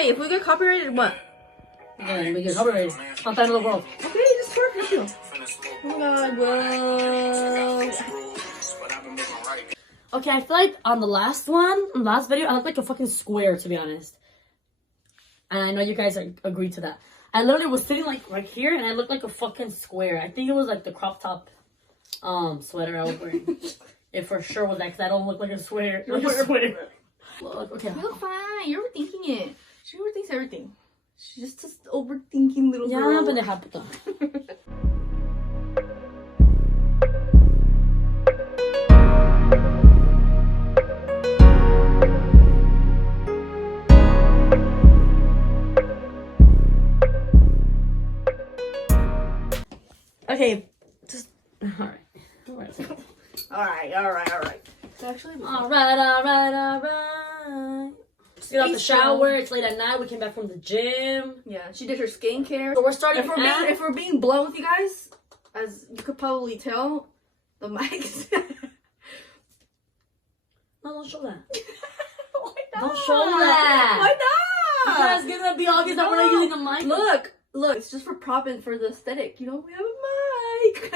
okay, if we get copyrighted, what? Yeah, we get copyrighted. On Time of the World. Okay, just twerk with you. Oh my god, bro. Okay, I feel like on the last video, I looked like a fucking square, to be honest. And I know you guys agreed to that. I literally was sitting like right here, and I looked like a fucking square. I think it was like the crop top sweater I was wearing. It for sure was that, because I don't look like a square. Like a square. Look, okay. You look fine. You're overthinking it. She overthinks everything. She's just overthinking little girl. Ya, pendeja puta. Okay, just alright. Alright. It's actually Alright. Just got out the shower. It's late at night. We came back from the gym. Yeah, she did her skincare. So we're starting. If we're being blunt with you guys, as you could probably tell, the mics. No, don't show that. Why not? Don't show that. Why not? Because it's gonna be obvious that we're not using the mic. Look, it's just for propping for the aesthetic. You know, we have a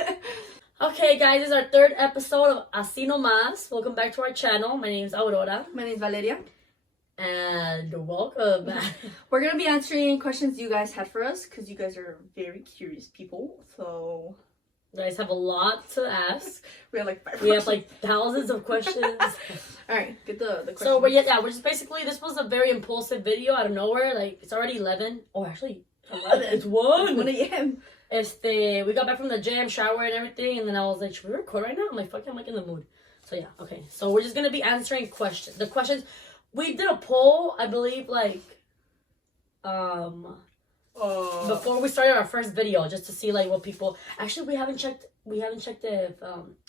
mic. Okay, guys, this is our third episode of Así Nomás. Welcome back to our channel. My name is Aurora. My name is Valeria. And welcome back. We're going to be answering questions you guys had for us, because you guys are very curious people. So, You guys have a lot to ask. we have like 5 We have like thousands of questions. Alright, get the questions. So, we're just basically, this was a very impulsive video out of nowhere. Like, it's already 11. Oh, actually, 11. It's 1. 1 a.m. We got back from the gym, shower and everything, and then I was like, should we record right now? I'm like, fuck, I'm like in the mood. So yeah, okay. So we're just gonna be answering questions. The questions, we did a poll, I believe, like, before we started our first video, just to see like what people. Actually, we haven't checked if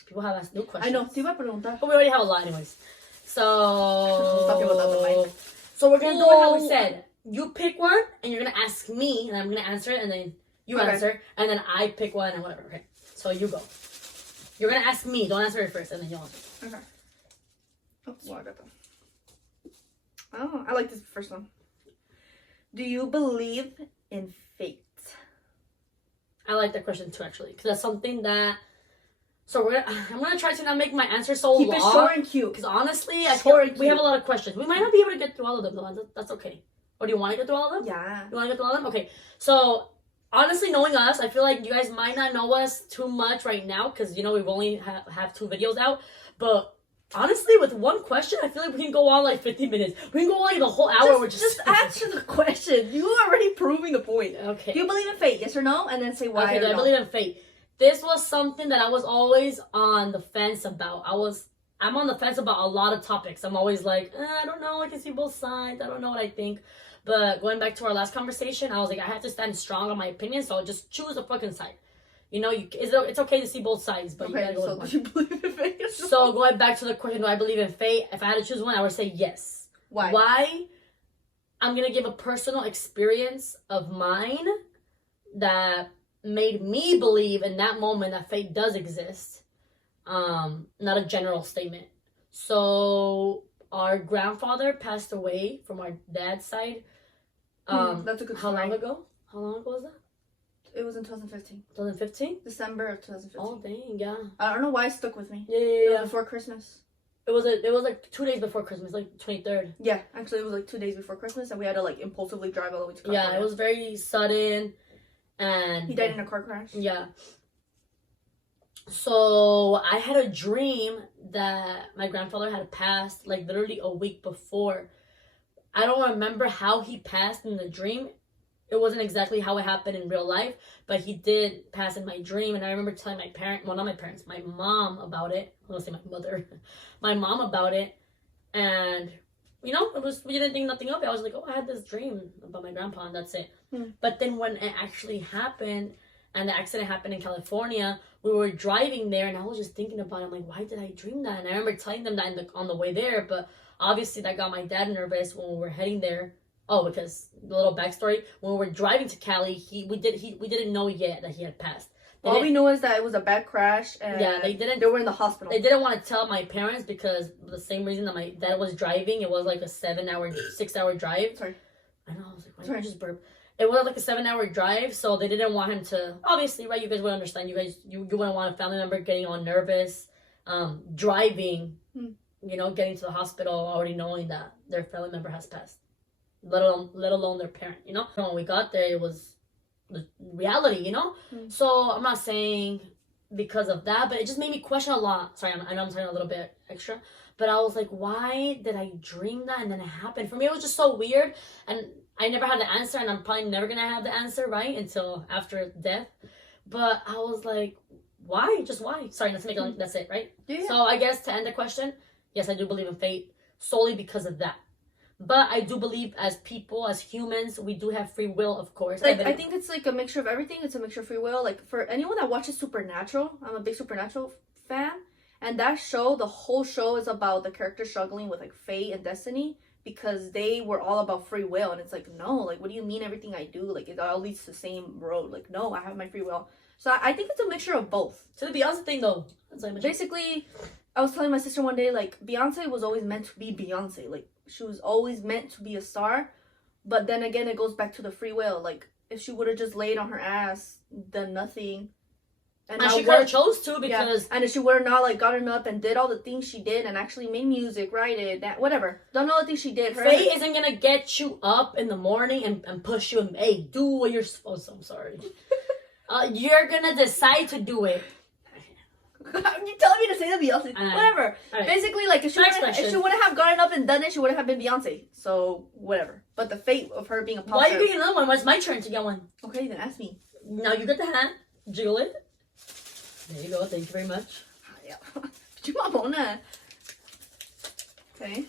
people have asked new questions. I know, te iba a preguntar. But we already have a lot, anyways. So we're gonna do it how we said. You pick one, and you're gonna ask me, and I'm gonna answer it, and then you answer, and then I pick one, and whatever. Okay. So you go. You're gonna ask me. Don't answer it first, and then you'll answer. Okay. Oh, well, I got them. Oh, I like this first one. Do you believe in fate? I like that question too, actually, because that's something that. So I'm gonna try to not make my answer so Keep long. it short and cute. Because honestly, I feel we have a lot of questions. We might not be able to get through all of them, though. That's okay. Or do you want to get through all of them? Yeah. You want to get through all of them? Okay. So honestly, knowing us, I feel like you guys might not know us too much right now, because we've only have 2 videos out. But honestly, with one question, I feel like we can go on like 50 minutes. We can go on like the whole hour. Just answer the question. You are already proving the point. Okay. Do you believe in fate? Yes or no? And then say why. Okay, or I no. believe in fate. This was something that I was always on the fence about. I'm on the fence about a lot of topics. I'm always like, I don't know. I can see both sides. I don't know what I think. But going back to our last conversation, I was like, I have to stand strong on my opinion, so I'll just choose a fucking side. It's okay to see both sides, but you gotta go with one. Do you believe in fate? So going back to the question, do I believe in fate? If I had to choose one, I would say yes. Why? Why? I'm gonna give a personal experience of mine that made me believe in that moment that fate does exist. Not a general statement. So our grandfather passed away from our dad's side. That's a good story. How long ago? How long ago was that? It was in 2015. 2015? December of 2015. Oh dang, yeah. I don't know why it stuck with me. Yeah. It was before Christmas. It was like 2 days before Christmas, like 23rd. Yeah, actually it was like 2 days before Christmas, and we had to like impulsively drive all the way to California. Yeah, it was very sudden, and he died in a car crash. Yeah. So I had a dream that my grandfather had passed like literally a week before. I don't remember how he passed in the dream. It wasn't exactly how it happened in real life, but he did pass in my dream. And I remember telling my my mom about it. I was gonna say my mother, my mom about it. And we didn't think nothing of it. I was like, oh, I had this dream about my grandpa, and that's it. But then when it actually happened, and the accident happened in California, we were driving there, and I was just thinking about it. I'm like, why did I dream that? And I remember telling them that on the way there, but obviously that got my dad nervous when we were heading there. Oh, because the little backstory, when we were driving to Cali, we didn't know yet that he had passed. All we know is that it was a bad crash, and they were in the hospital. They didn't want to tell my parents because the same reason that my dad was driving. It was like a 6-hour drive. Sorry. I know, I was like, why did I just burp? It was like a 7-hour drive, so they didn't want him to, obviously, right, you guys would understand, you wouldn't want a family member getting all nervous, driving, getting to the hospital already knowing that their family member has passed, let alone their parent, When we got there, it was the reality, So I'm not saying because of that, but it just made me question a lot. Sorry, I know I'm talking a little bit extra, but I was like, why did I dream that and then it happened? For me, it was just so weird, and I never had the answer, and I'm probably never gonna have the answer, right, until after death. But I was like, why? Just why? Sorry, let's make it like that's it, right? Yeah. So I guess to end the question, yes, I do believe in fate solely because of that. But I do believe as people, as humans, we do have free will, of course. Like, I think it's like a mixture of everything. It's a mixture of free will. Like, for anyone that watches Supernatural, I'm a big Supernatural fan. And that show, the whole show is about the characters struggling with, like, fate and destiny. Because they were all about free will. And it's like, no, like, what do you mean everything I do? Like, it all leads to the same road. Like, no, I have my free will. So I think it's a mixture of both. So the Beyonce thing, though. Basically, I was telling my sister one day, like, Beyonce was always meant to be Beyonce. Like, she was always meant to be a star. But then again, it goes back to the free will. Like, if she would have just laid on her ass, done nothing. And she could have chose to because... Yeah. And if she would have not, like, gotten up and did all the things she did and actually made music, whatever. Done all the things she did. Fate isn't going to get you up in the morning and push you and, hey, do what you're supposed to. I'm sorry. You're going to decide to do it. You're telling me to say the Beyonce. Whatever. Right. Basically, like, if she wouldn't have gotten up and done it, she wouldn't have been Beyonce. So, whatever. But the fate of her being a pop Why are you getting another one? It's my turn to get one. Okay, then ask me. Now you get the hat. Jiggle it. There you go. Thank you very much. Yeah. Mamona. Okay.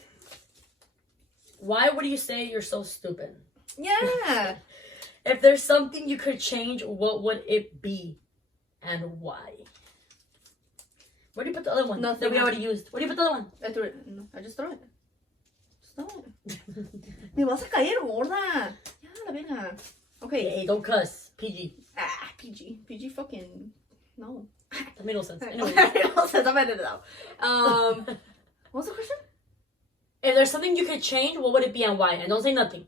Why would you say you're so stupid? Yeah. If there's something you could change, what would it be? And why? Where do you put the other one? Nothing. That we already used. Where do you put the other one? I threw it. No, I just threw it. Just throw it. Me vas a caer, gorda. Ya, la venga. Okay. Hey, don't cuss. PG. PG. PG fucking... No. That made no sense. Anyway. That made no sense. I'm editing it out. What was the question? If there's something you could change, what would it be and why? And don't say nothing.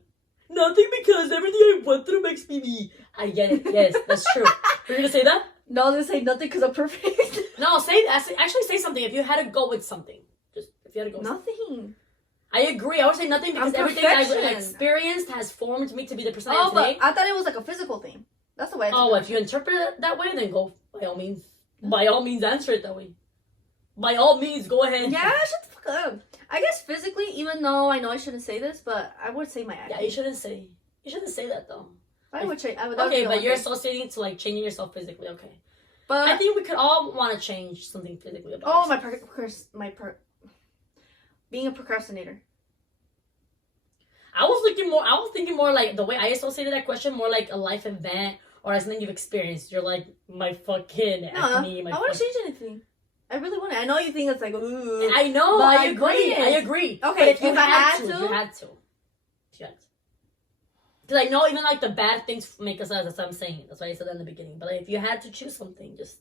Nothing because everything I went through makes me me. I get it. Yes, that's true. You're going to say that? No, I was going to say nothing because I'm perfect. No, actually say something. If you had to go with something. Just, if you had to go with nothing. I agree. I would say nothing because everything I've experienced has formed me to be the person I am today. But I thought it was like a physical thing. That's the way I took it. If you interpret it that way, then go. By all means. By all means, answer it that way. By all means, go ahead. Yeah, shut the fuck up. I guess physically, even though I know I shouldn't say this, but I would say my acting. Yeah, you shouldn't say that though. I would say. Okay, but you're associating to like changing yourself physically. Okay. But I think we could all want to change something physically about ourselves. Being a procrastinator. I was thinking more like the way I associated that question, more like a life event or as something you've experienced. You're like, my fucking acne. I want to change anything. I really want to. I know you think it's like, ooh. I know. I agree. Okay, if you had to. You had to. Because I know even like the bad things make us, that's what I'm saying. That's why I said that in the beginning. But like, if you had to choose something, just.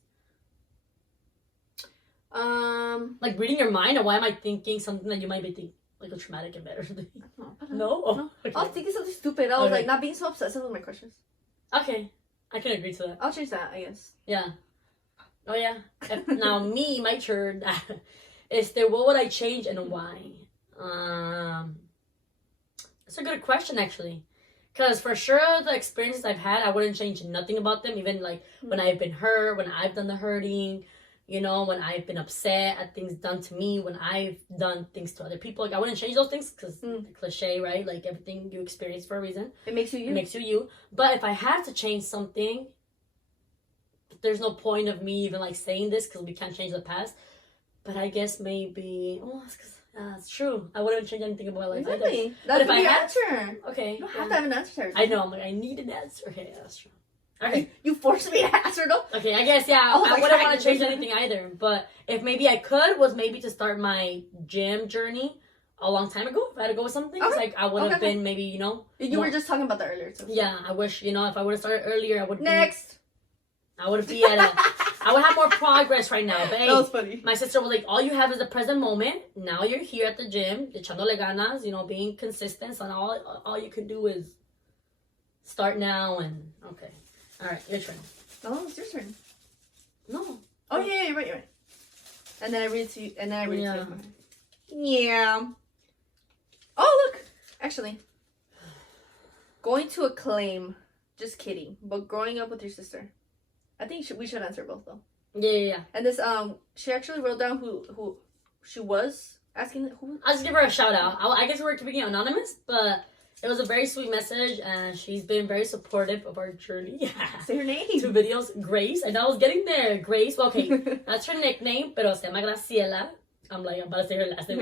Like reading your mind, or why am I thinking something that you might be thinking? Like a traumatic event or something? No? No. Okay. I was thinking something stupid. I was like, not being so obsessive with my crushes. Okay. I can agree to that. I'll change that, I guess. Yeah. Oh, yeah. Now, my turn. What would I change and why? That's a good question, actually. Because for sure, the experiences I've had, I wouldn't change nothing about them. Even like when I've been hurt, when I've done the hurting, when I've been upset at things done to me, when I've done things to other people. Like, I wouldn't change those things because cliche, right? Like, everything you experience for a reason. It makes you you. It makes you you. But if I had to change something, there's no point of me even, like, saying this because we can't change the past. But I guess maybe... Oh, that's true. I wouldn't change anything about my life either. That's the answer. Okay. You don't have to have an answer. I know. I'm like, I need an answer. Okay, yeah, that's true. Okay. You forced me to answer, though? Okay, I guess, yeah. I wouldn't want to change anything either. But if maybe I could, was maybe to start my gym journey a long time ago. If I had to go with something. Okay. Like, I would have been maybe, You were just talking about that earlier, too. Yeah, I wish, if I would have started earlier, I would Next! I would be at I would have more progress right now. But hey, that was funny. my sister was like, all you have is the present moment. Now you're here at the gym, echándole ganas, you know, being consistent. So now all you can do is start now and okay. All right, your turn. Oh, it's your turn. No. Oh yeah, you're right. You're right. And then I read it to you. And then I read it to you. Yeah. Oh look, actually, going to acclaim. Just kidding. But growing up with your sister. I think we should answer both though. Yeah. And this she actually wrote down who she was asking. Who? I'll just give her a shout out. I guess we're keeping it anonymous, but it was a very sweet message, and she's been very supportive of our journey. Say her name. 2 videos. Grace. I know I was getting there. Grace. Well, okay, that's her nickname, pero se llama Graciela. I'm about to say her last name.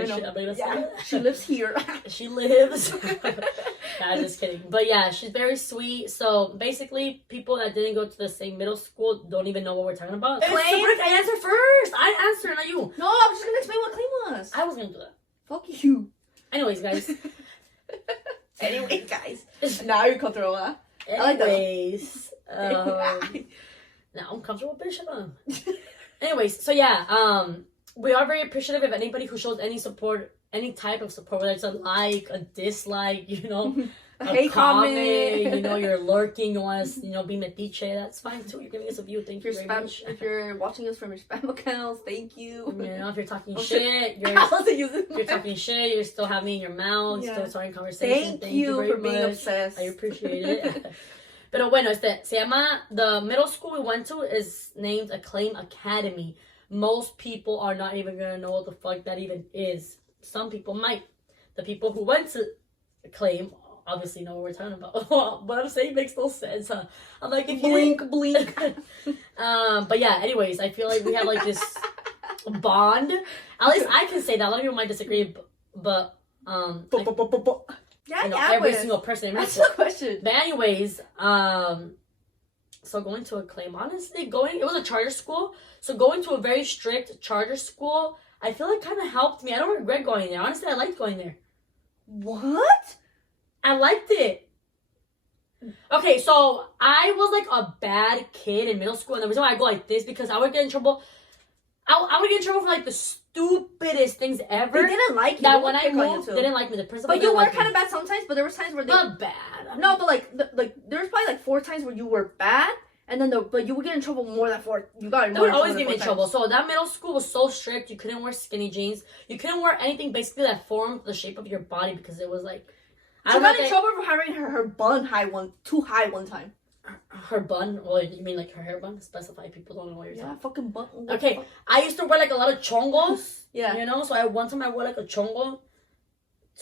Yeah, she lives here. She lives. Nah, just kidding. But yeah, she's very sweet. So basically, people that didn't go to the same middle school don't even know what we're talking about. Claim? I answered first. I answered, not you. No, I was just gonna explain what claim was. I was gonna do that. Fuck you. Anyways, guys. Anyway, guys. Now you're comfortable, huh? Anyways. Now I'm comfortable, bitch. Shut up. Anyways, so yeah, we are very appreciative of anybody who shows any support, any type of support, whether it's a like, a dislike, you know, a hate comment, you know, you're lurking, you want us, you know, be metiche, that's fine too. You're giving us a view, thank you very much. If you're watching us from your spam accounts, thank you. You know, if you're talking shit, you're talking shit, you're still having me in your mouth, you're still starting conversation. Thank you very for being much. obsessed. I appreciate it. Pero bueno, se llama, the middle school we went to is named Acclaim Academy. Most people are not even gonna know what the fuck that even is. Some people might. The people who went to Acclaim obviously know what we're talking about. What I'm saying makes no sense, huh? I'm like, if blink. But yeah, anyways, I feel like we have like this bond. At least I can say that. A lot of people might disagree, but Yeah, you know, yeah, every single person. That's the question. But anyways, so going to Acclaim, honestly, it was a charter school. So going to a very strict charter school, I feel like kind of helped me. I don't regret going there. Honestly, I liked going there. What? I liked it. Okay, so I was like a bad kid in middle school, and the reason why I go like this because I would get in trouble. I would get in trouble for like the stupidest things ever. They didn't like you. That when I moved, they didn't like me. The principal. But you were kind of bad sometimes. But there was times where they not bad. No, but like there was probably like 4 times where you were bad, and then but you would get in trouble more than 4. You got They would always get me in trouble. So that middle school was so strict. You couldn't wear skinny jeans. You couldn't wear anything basically that formed the shape of your body because it was like. She got in trouble for having her bun too high one time. Her bun? Well, you mean like her hair bun? Specify, people don't know what you're talking about. Yeah, fucking bun. Okay, I used to wear like a lot of chongos. Yeah. You know, so one time I wore like a chongo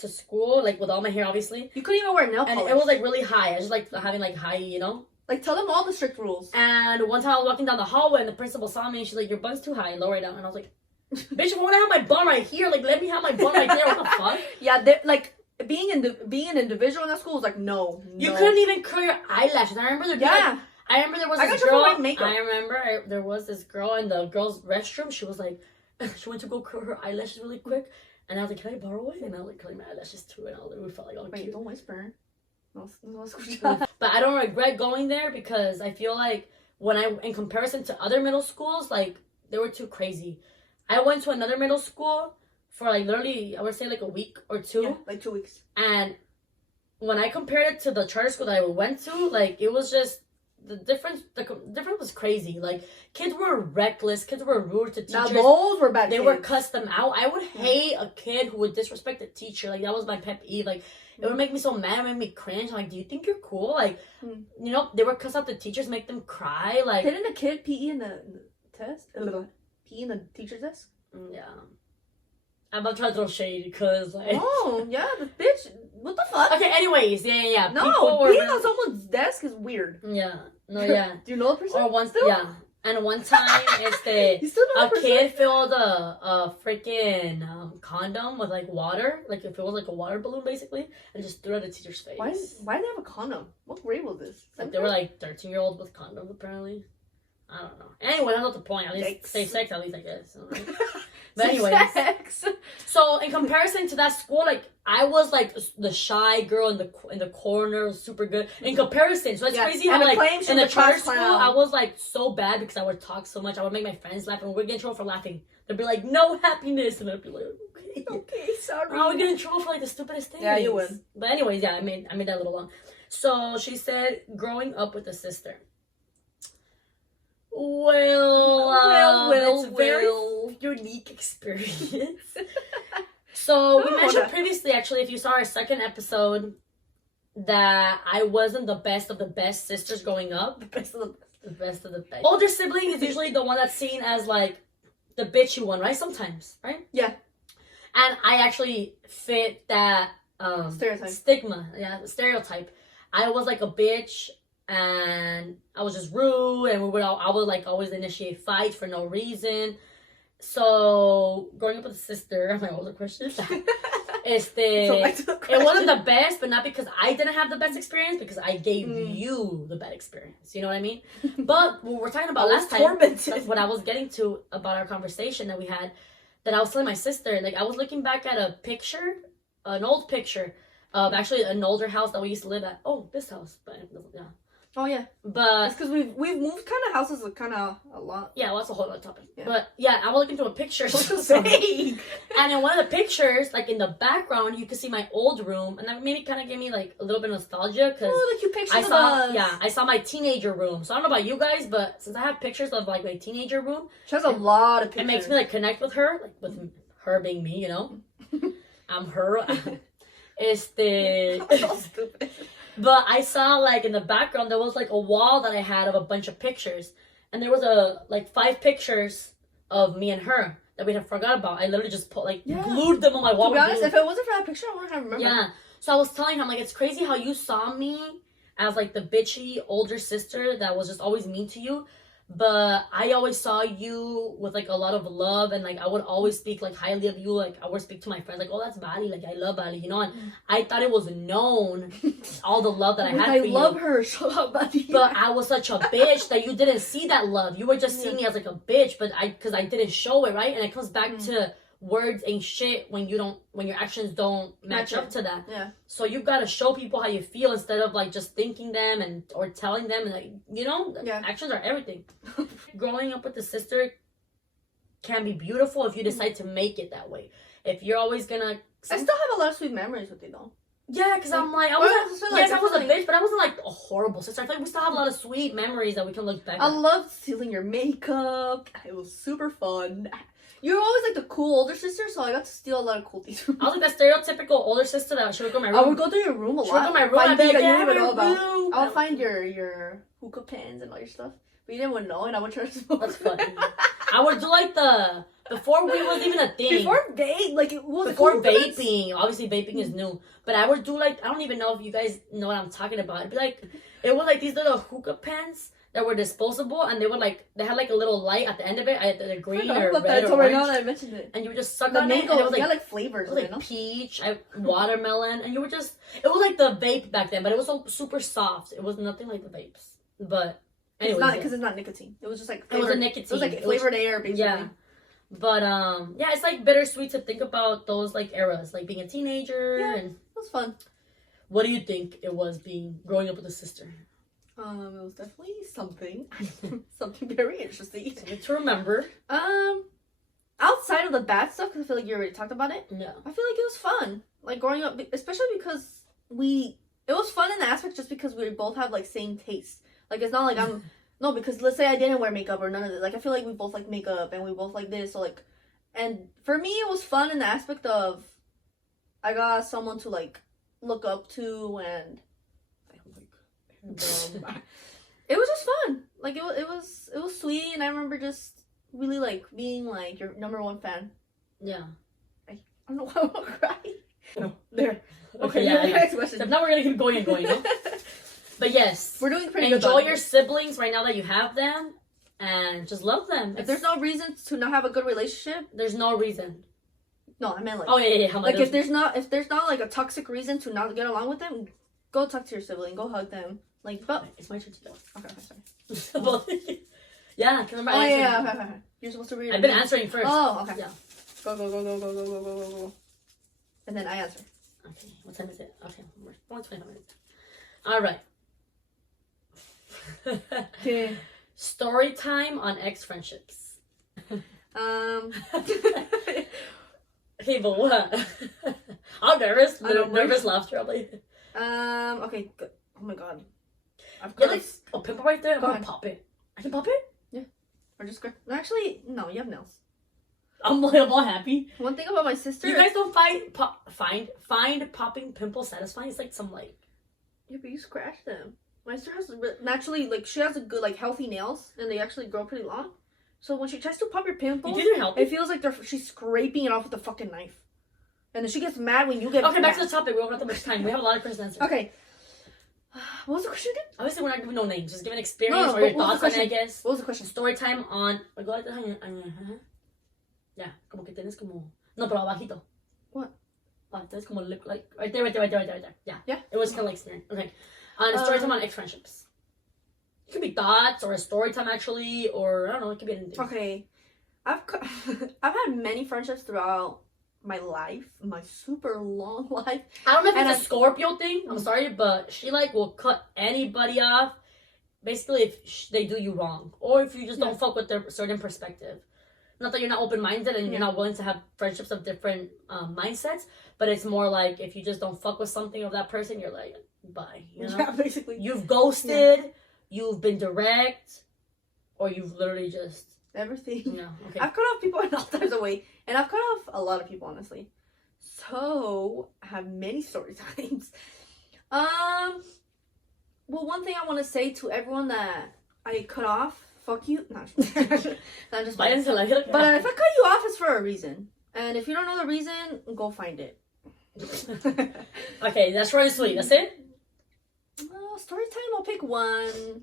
to school, like with all my hair, obviously. You couldn't even wear nail polish. And it was like really high. I just like having like high, you know? Like, tell them all the strict rules. And one time I was walking down the hallway and the principal saw me and she's like, your bun's too high, lower it down. And I was like, bitch, if I want to have my bun right here, like let me have my bun right there. What the fuck? Yeah, like. Being an individual in that school was like no. You couldn't even curl your eyelashes. I remember I remember there was this girl. I remember there was this girl in the girls' restroom. She was like, she went to go curl her eyelashes really quick, and I was like, "Can I borrow it?" And I was like curling my eyelashes too, and we felt like all cute. Don't whisper. No, but I don't regret going there because I feel like in comparison to other middle schools, like they were too crazy. I went to another middle school. For like literally, I would say like a week or 2. Yeah, like 2 weeks. And when I compared it to the charter school that I went to, like it was just the difference was crazy. Like kids were reckless, kids were rude to teachers. Now those were bad. They were cussed them out. I would hate a kid who would disrespect a teacher. Like that was my pet peeve. Like it would make me so mad, it would make me cringe. I'm like, do you think you're cool? Like you know, they would cuss out the teachers, make them cry. Like didn't a kid PE in the test? PE in the teacher's desk? Yeah. I'm about to try to throw shade because like. Oh yeah, the bitch. What the fuck? Okay. Anyways, yeah. No, being on someone's desk is weird. Yeah. No. Yeah. Do you know the person? Or once. Yeah. And one time, a kid filled a freaking condom with like water, like if it was like a water balloon basically, and just threw it at the teacher's face. Why did they have a condom? What grade was this? Like, they were like 13-year-olds with condoms apparently. I don't know. Anyway, that's not the point. At least safe sex, at least I guess. But anyways, so in comparison to that school, like I was like the shy girl in the corner, super good in comparison. So it's crazy how like in the charter school, I was like so bad because I would talk so much. I would make my friends laugh, and we'd get in trouble for laughing. They'd be like, "No happiness," and I'd be like, "Okay, sorry." I would get in trouble for like the stupidest things. Yeah, you would. But anyways, yeah, I made that a little long. So she said, growing up with a sister. Well, it's a very unique experience. So we mentioned previously, actually, if you saw our second episode, that I wasn't the best of the best sisters growing up. The best of the best. Older sibling is usually the one that's seen as like the bitchy one, right? Sometimes, right? Yeah. And I actually fit that stereotype. I was like a bitch. And I was just rude, and I would like always initiate fights for no reason. So growing up with a sister, my older question, it wasn't the best, but not because I didn't have the best experience, because I gave you the bad experience. You know what I mean? But what we're talking about last time, that's what I was getting to about our conversation that we had. That I was telling my sister, like I was looking back at an old picture of actually an older house that we used to live at. Oh, this house, but yeah. Oh yeah, but it's because we've moved kind of houses kind of a lot. Yeah, well, that's a whole other topic. Yeah. But yeah, I was looking through a picture. And in one of the pictures, like in the background, you could see my old room, and that maybe kind of gave me like a little bit of nostalgia because the cute pictures I saw my teenager room. So I don't know about you guys, but since I have pictures of like my teenager room, she has a lot of pictures. It makes me like connect with her, like with her being me, you know. I'm her. So stupid. But I saw like in the background there was like a wall that I had of a bunch of pictures, and there was like 5 pictures of me and her that we had forgot about. I literally just glued them on my wall. To be honest, if it wasn't for that picture, I wouldn't have remembered. Yeah. So I was telling him like it's crazy how you saw me as like the bitchy older sister that was just always mean to you. But I always saw you with like a lot of love, and like I would always speak like highly of you. Like I would speak to my friends like, "Oh, that's Bali. Like I love Bali," you know. And I thought it was known all the love that I had for you. I love her. Shut up, Bali. But I was such a bitch that you didn't see that love. You were just seeing me as like a bitch, but because I didn't show it, right? And it comes back to words ain't shit when your actions don't match up to that. Yeah. So you gotta show people how you feel instead of like just thinking them or telling them, and like, you know, actions are everything. Growing up with a sister can be beautiful if you decide to make it that way. If you're always gonna, I still have a lot of sweet memories with you though. Yeah, because I'm like, I was a bitch, but I wasn't like a horrible sister. I feel like we still have a lot of sweet memories that we can look back at. I loved stealing your makeup. It was super fun. You were always like the cool older sister, so I got to steal a lot of cool things from you. I was like the stereotypical older sister that she would go to my room. I would go to your room a lot. She would go to my room. I'd be like, yeah, my room. I would find your hookah pens and all your stuff. But you didn't want to know, and I would try to smoke. That's funny. I would do like before weed was even a thing. Before vaping, before vaping. Obviously, vaping is new. But I would do like, I don't even know if you guys know what I'm talking about. It'd be like, it was like these little hookah pens that were disposable, and they had like a little light at the end of it, either green or red or orange. Now that I mentioned it. And you would just suck on it, and it was like flavors. It was like peach, watermelon, and it was like the vape back then, but it was so super soft. It was nothing like the vapes. But anyways, it's not because it's not nicotine. It was just like flavored, it was a nicotine. It was like flavored air, basically. Yeah. But yeah, it's like bittersweet to think about those like eras, like being a teenager, and it was fun. What do you think it was growing up with a sister? It was definitely something very interesting. Something to remember. Outside of the bad stuff, because I feel like you already talked about it. Yeah. I feel like it was fun, like growing up, especially because it was fun in the aspect just because we both have like same taste. Like it's not like no, because let's say I didn't wear makeup or none of this. Like I feel like we both like makeup and we both like this. So like, and for me it was fun in the aspect of I got someone to like look up to, and it was just fun. Like it was sweet, and I remember just really like being like your number one fan. Yeah. I don't know why I'm gonna cry. No, there. Okay, yeah. Next question. So now we're gonna keep going and going. No? But yes, we're doing pretty good. Enjoy your siblings right now that you have them, and just love them. If there's no reason to not have a good relationship, there's no reason. No, I meant like. Oh yeah. Like if there's not like a toxic reason to not get along with them, go talk to your sibling. Go hug them. Like, but it's my turn to go. Okay, sorry. Yeah, can remember. Yeah. Okay. You're supposed to read. I've been answering first. Oh, okay. Yeah. Go, go, go, go, go, go, go, go, go, go. And then I answer. Okay, what time is it? Okay, we're only 25 minutes. All right. Okay. Story time on ex friendships. Okay, but what? I'm nervous. Nervous laughter. I'm like, okay. Good. Oh my god. I've yeah, got like a pimple right there. I'm Go gonna ahead. pop it. I can pop it. or just actually, no, you have nails. I'm all happy. One thing about my sister. You guys don't find popping pimples satisfying? It's like some like. Yeah, but you scratch them. My sister has naturally, like, she has a good, like, healthy nails, and they actually grow pretty long. So when she tries to pop your pimples, You think they're healthy? it feels like she's scraping it off with a fucking knife. And then she gets mad when you get Okay, mad. back to the topic. We don't have that much time. We have a lot of questions to answer. Okay. What was the question again? Obviously, we're not giving no names. Just giving experience or your what was thoughts the on it, I question? guess. What was the question? Story time on. Ya, como que tienes como. No, pero abajito. What? Tienes como lip, like right there. Yeah. Yeah. It was kind of like staring. Okay. A story time on ex friendships. It could be thoughts or a story time actually, or I don't know. It could be anything. Okay. I've had many friendships throughout my life, my super long life. I don't know if it's a Scorpio thing. I'm sorry, but she like will cut anybody off. Basically, if they do you wrong, or if you just don't fuck with their certain perspective. Not that you're not open-minded and you're not willing to have friendships of different mindsets, but it's more like if you just don't fuck with something of that person, you're like, bye. You know? Yeah, basically. You've ghosted, you've been direct, or you've literally just everything. No, okay. I've cut off people in all types of ways, and I've cut off a lot of people, honestly. So I have many story times. Well, one thing I want to say to everyone that I cut off, fuck you. No, I'm just But if I cut you off, it's for a reason, and if you don't know the reason, go find it. Okay, that's short and sweet. That's it. Story time. I'll pick one.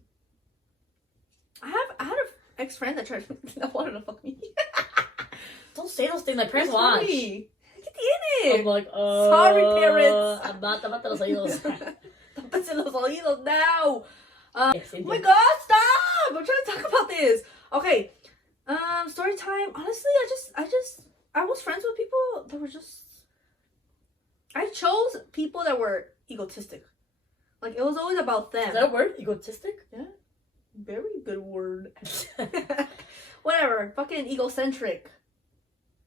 I had an ex-friend that wanted to fuck me. Don't say those things. My parents It's watch. funny. ¿Qué tiene? I'm like, sorry, parents. Tápate los oídos. Tápense los oídos now. Yes, Oh my god, stop! I'm trying to talk about this. Okay. Story time. Honestly, I was friends with people that were just. I chose people that were egotistic. Like, it was always about them. Is that a word? Egotistic? Yeah. Very good word. Whatever. Fucking egocentric.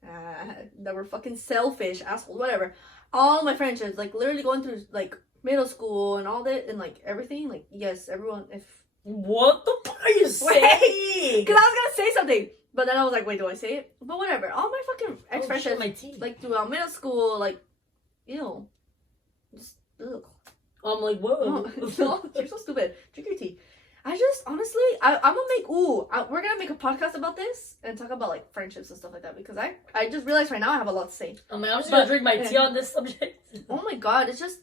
That were fucking selfish, assholes, whatever. All my friendships, like, literally going through, like, middle school and all that, and, like, everything. Like, yes, everyone, if... What the fuck are you saying? Because I was gonna say something. But then I was like, wait, do I say it? But whatever. All my fucking ex-friendships, like, throughout middle school, like, ew. Just, ugh. I'm like, whoa. No, you're so stupid. Drink your tea. I just, honestly, I'm gonna make, we're gonna make a podcast about this and talk about, like, friendships and stuff like that, because I just realized right now I have a lot to say. I'm just gonna drink my tea on this subject. Oh my god, it's just,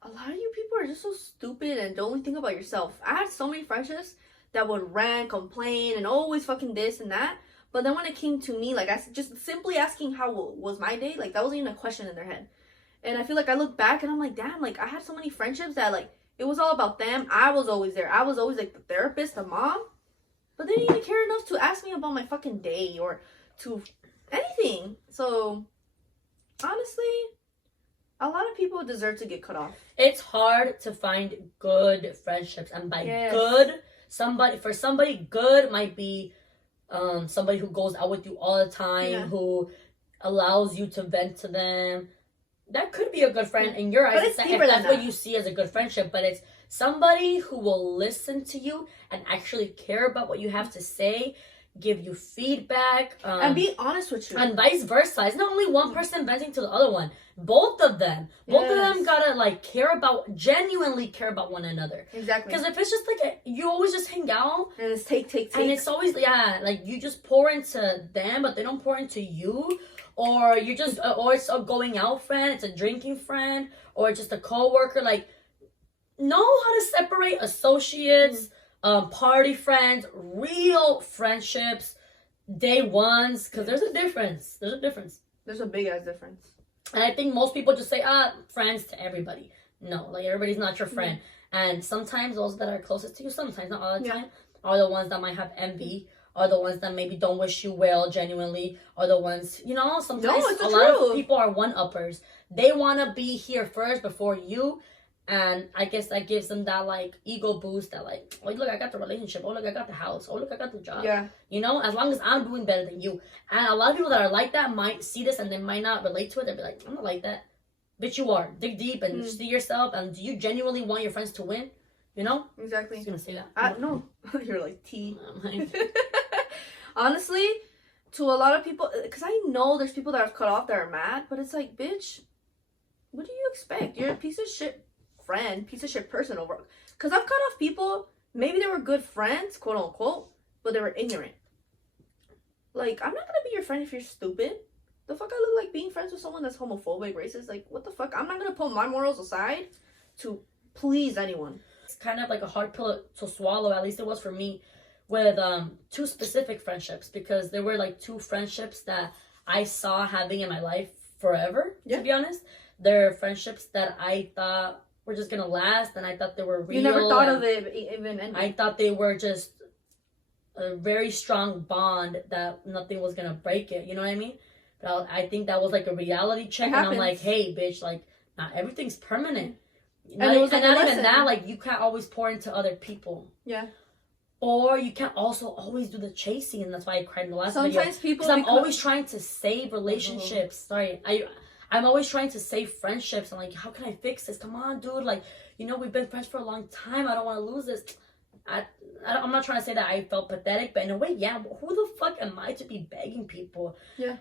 a lot of you people are just so stupid and don't only think about yourself. I had so many friendships that would rant, complain, and always fucking this and that, but then when it came to me, like, I just simply asking how was my day, like, that wasn't even a question in their head. And I feel like I look back and I'm like, damn, like, I had so many friendships that, like, it was all about them. I was always there. I was always, like, the therapist, the mom. But they didn't even care enough to ask me about my fucking day or to anything. So, honestly, a lot of people deserve to get cut off. It's hard to find good friendships. And by good, somebody good might be somebody who goes out with you all the time, who allows you to vent to them. That could be a good friend in your eyes. But it's deeper than that's that. what you see as a good friendship. But it's somebody who will listen to you and actually care about what you have to say, give you feedback, and be honest with you. And vice versa. It's not only one person venting to the other one. Both of them. Both of them gotta, like, genuinely care about one another. Exactly. Because if it's just like you always just hang out and it's take, and it's always like you just pour into them, but they don't pour into you. Or you're just, or it's a going out friend, it's a drinking friend, or just a coworker. Like, know how to separate associates, party friends, real friendships, day ones, because there's a difference. There's a big ass difference. And I think most people just say, friends to everybody. No, like, everybody's not your friend. And sometimes those that are closest to you, sometimes, not all the time, are the ones that might have envy are the ones that maybe don't wish you well genuinely, are the ones, you know, sometimes it's a the lot truth. of people are one-uppers. They want to be here first before you. And I guess that gives them that, like, ego boost that, like, oh, look, I got the relationship. Oh, look, I got the house. Oh, look, I got the job. Yeah. You know, as long as I'm doing better than you. And a lot of people that are like that might see this and they might not relate to it. They'll be like, I'm not like that. But you are. Dig deep and see yourself. And do you genuinely want your friends to win? You know? Exactly. I was going to say that. No. You're like, T. Honestly, to a lot of people, because I know there's people that I've cut off that are mad, but it's like, bitch, what do you expect? You're a piece of shit friend, piece of shit person over. Because I've cut off people, maybe they were good friends, quote unquote, but they were ignorant. Like, I'm not gonna be your friend if you're stupid. The fuck I look like being friends with someone that's homophobic, racist? Like, what the fuck? I'm not gonna put my morals aside to please anyone. It's kind of like a hard pill to swallow, at least it was for me, with two specific friendships, because there were like two friendships that I saw having in my life forever, to be honest. They're friendships that I thought were just gonna last, and I thought they were real. You never thought of it even ending. I thought they were just a very strong bond that nothing was gonna break it. You know what I mean? But I think that was like a reality check, and I'm like, hey, bitch, like not everything's permanent. And it was like not even that, like you can't always pour into other people. Yeah. Or you can't also always do the chasing, and that's why I cried in the last video. Sometimes people, because I'm always trying to save relationships. Sorry, I'm always trying to save friendships. I'm like, how can I fix this? Come on, dude. Like, you know, we've been friends for a long time. I don't want to lose this. I'm not trying to say that I felt pathetic, but in a way, yeah. Who the fuck am I to be begging people? Yeah.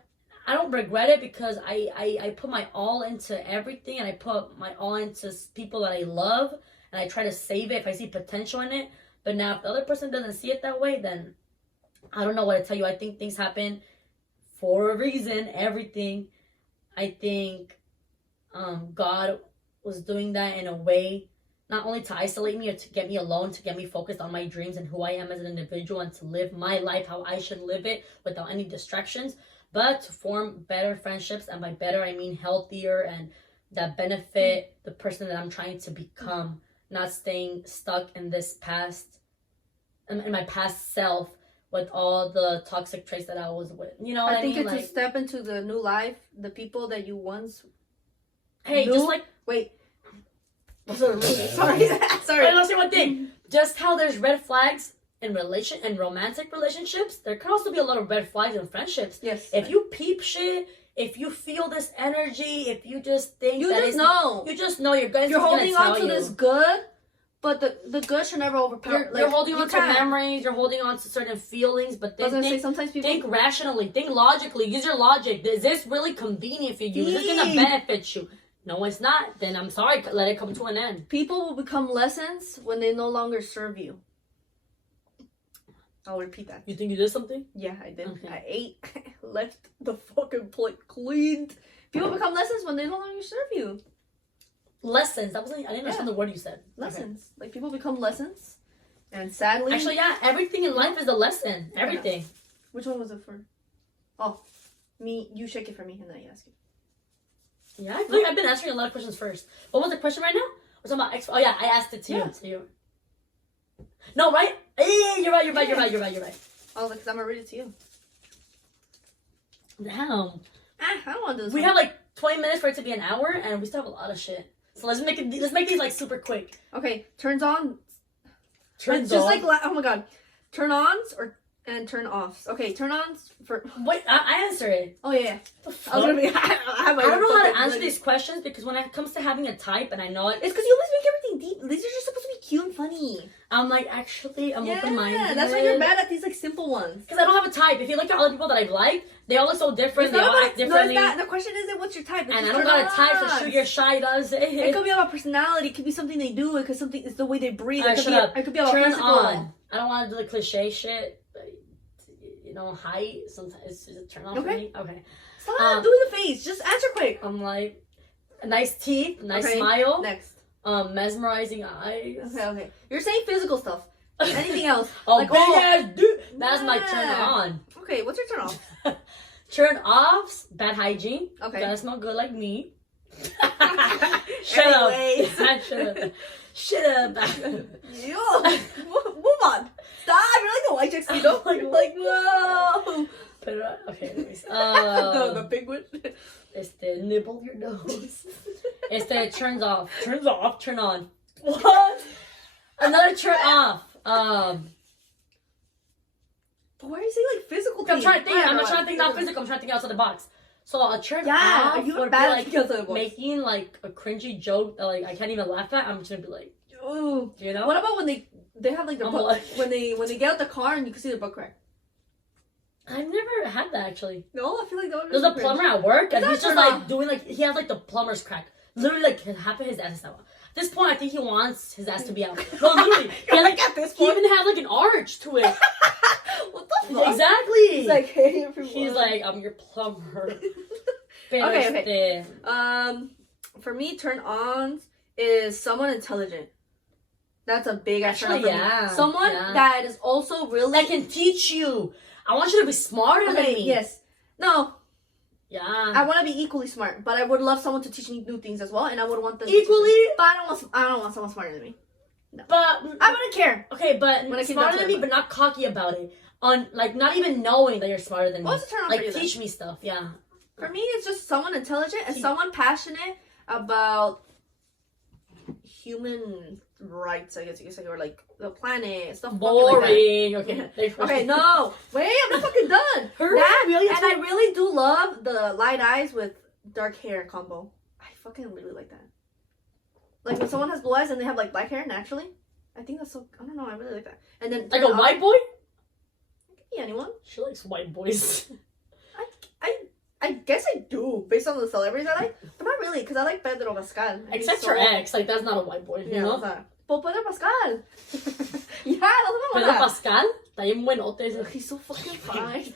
I don't regret it because I put my all into everything, and I put my all into people that I love, and I try to save it if I see potential in it. But now if the other person doesn't see it that way, then I don't know what to tell you. I think things happen for a reason, everything. I think God was doing that in a way, not only to isolate me or to get me alone, to get me focused on my dreams and who I am as an individual, and to live my life how I should live it without any distractions, but to form better friendships. And by better, I mean healthier, and that benefit the person that I'm trying to become, not staying stuck in this past, in my past self, with all the toxic traits that I was with. You know what I mean? I think it's like, a step into the new life. The people that you once hey, knew. just like, wait. Sorry. Sorry. Wait, I'll say one thing. Just how there's red flags in romantic relationships, there can also be a lot of red flags in friendships. Yes. If you peep shit, if you feel this energy, if you just think you just know. You just know your guys. You're holding on to this good, but the good should never overpower. You're holding on to memories. You're holding on to certain feelings. But sometimes people think rationally, think logically. Use your logic. Is this really convenient for you? Is this gonna benefit you? No, it's not. Then I'm sorry. Let it come to an end. People will become lessons when they no longer serve you. I'll repeat that. You think you did something? Yeah, I did. Okay. I ate, left the fucking plate cleaned. People become lessons when they no longer serve you. Lessons. I didn't understand the word you said. Lessons. Okay. Like, people become lessons. And sadly... Actually, yeah. Everything in life is a lesson. Everything. Which one was it for? Oh. Me. You shake it for me and then you ask it. Yeah, I feel like I've been answering a lot of questions first. What was the question right now? We're talking about... Oh, yeah. I asked it to you. To you. No, right? Hey, you're right. Oh, because I'm going to read it to you. Damn. I don't want to do this. We have like 20 minutes for it to be an hour, and we still have a lot of shit. So let's make these like super quick. Okay, turns on. Turns just on. like, oh my god, turn ons and turn offs. Okay, turn ons for. Wait, I answer it. Oh yeah. I was gonna be. I don't know how to answer these questions, because when it comes to having a type, and I know it, it's because you always make everything deep. These are just supposed to be cute and funny. I'm like, actually, I'm open-minded. Yeah, that's why you're mad at these like simple ones. Because I don't have a type. If you look at other people that I've liked, they all look so different. They all act differently. No, it's not. The question isn't what's your type. It's and I don't got a type, so shoot your shot does it. It could be about personality. It could be something they do. It could something. It's the way they breathe. It could be about turn physical. on. I don't want to do the cliche shit. But, you know, height. Sometimes it's a turn on for me. Okay. Stop doing the face. Just answer quick. I'm like, nice teeth, nice smile. Next. Mesmerizing eyes. Okay. You're saying physical stuff. Anything else? Like, ass dude. That's my turn on. Okay, what's your turn off? Turn offs, bad hygiene. Okay. Gotta smell good like me. Shut up. Shut up. Yo, move on. Stop. You're like the white chicks, you know? Like, Like, no. Pero, okay, anyways. No, the penguin. Nibble your nose. Turn off, turn on. What? Another turn off. But why are you saying like physical things? I'm trying to think. I'm not trying to think not physical. I'm trying to think outside the box. So a turn off you would be bad like making like a cringy joke that like I can't even laugh at. I'm just gonna be like, ooh, you know. What about when they have like their book, when they get out the car and you can see the book crack? I've never had that actually. No, I feel like that would be. There's a plumber at work and he's just like off. doing like he has like the plumber's crack. Literally like half of his ass is out. At this point, I think he wants his ass to be out. No, literally. He even has like an arch to it. What the fuck? Exactly. He's like, hey everyone. He's like, I'm your plumber. Okay. For me, turn ons is someone intelligent. That's a big ass turn on for me. Someone that is also really that can teach you. I want you to be smarter than me. Yes. No. Yeah. I want to be equally smart, but I would love someone to teach me new things as well, and I would want them equally. But I don't want someone smarter than me. No. But I wouldn't care. Okay, but smarter than me, but not cocky about it. On like not even knowing that you're smarter than me. What's the turn on like for you, teach then? me stuff. Yeah. For me, it's just someone intelligent and someone passionate about human rights, I guess you could say, or like the planet, stuff. Boring. Like okay. Okay, no. Wait, I'm not fucking done. Really? And I really do love the light eyes with dark hair combo. I fucking really like that. Like when someone has blue eyes and they have like black hair naturally. I think that's so. I don't know. I really like that. And then like a white boy. It could be anyone. She likes white boys. I guess I do, based on the celebrities I like, but not really, because I like Pedro Pascal. Except for ex, like that's not a white boy, you know? But Pedro Pascal. Yeah, that's Pedro Pascal? Está bien buenote. He's so fucking fine.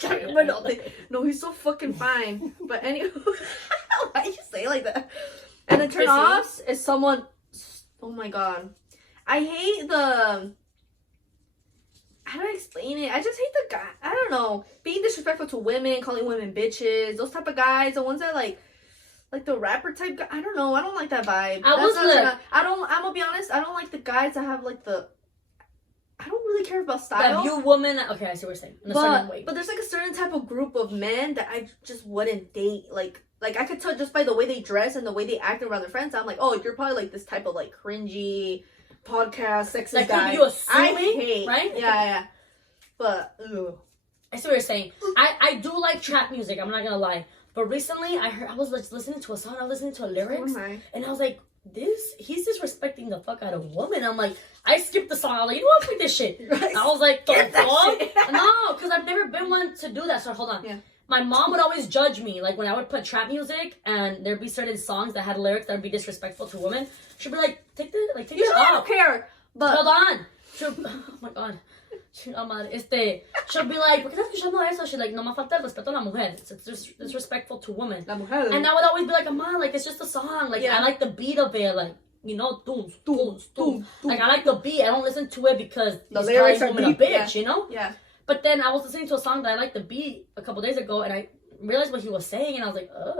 No, he's so fucking fine. But anyway, why you say it like that? And then turn offs is someone, oh my god. I hate the, how do I explain it? I just hate the guy. I don't know. Being disrespectful to women, calling women bitches, those type of guys, the ones that like the rapper type guy. I don't know. I don't like that vibe. I'm gonna be honest. I don't like the guys that have like the. I don't really care about style. You woman. Okay, I see what you're saying. In a certain way. But there's like a certain type of group of men that I just wouldn't date. Like I could tell just by the way they dress and the way they act around their friends. I'm like, oh, you're probably like this type of like cringy podcast sexist like, guy. You assuming, I hate, right? Yeah. But ugh. I see what you're saying. I do like trap music. I'm not gonna lie. But recently, I was listening to a song. I was listening to a lyrics, and I was like, he's disrespecting the fuck out of a woman. I'm like, I skipped the song. I was like, you know what, fuck this shit. I was like, the fuck? No, because I've never been one to do that. So hold on. Yeah. My mom would always judge me, like when I would put trap music and there'd be certain songs that had lyrics that would be disrespectful to women. She'd be like, take it off. I don't care. But hold on. Oh my god. She'll be like, ¿por qué estás escuchando eso? She's like, no me falta el respeto a la mujer. It's disrespectful to women. La mujer. And I would always be like, Mama, like it's just a song. Like I like the beat of it, like you know, doom. Like I like the beat. I don't listen to it because the lyrics are deep, a bitch, you know? Yeah. But then I was listening to a song that I liked the beat a couple days ago, and I realized what he was saying, and I was like, I don't